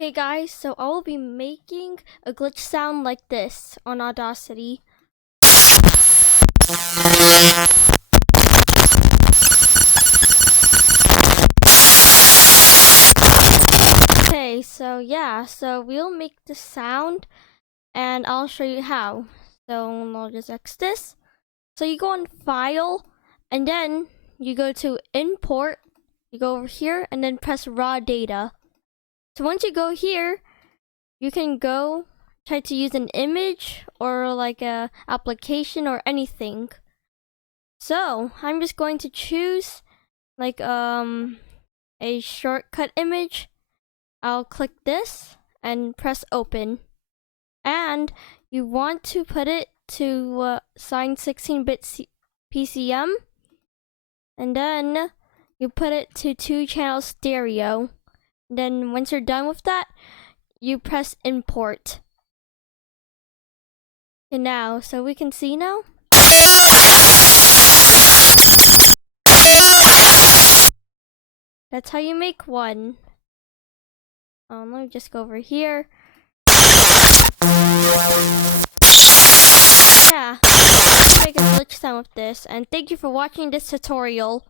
Hey guys, so I will be making a glitch sound like this on Audacity. Okay, so we'll make the sound and I'll show you how. So I'll just X this. So you go on File and then you go to Import, you go over here and then press Raw Data. So once you go here, you can go try to use an image or like a application or anything. So I'm just going to choose like a shortcut image. I'll click this and press open. And you want to put it to signed 16-bit PCM. And then you put it to 2-channel stereo. And then once you're done with that, you press import. And now, so we can see now. That's how you make one. Let me just go over here. Yeah, make a glitch sound with this. And thank you for watching this tutorial.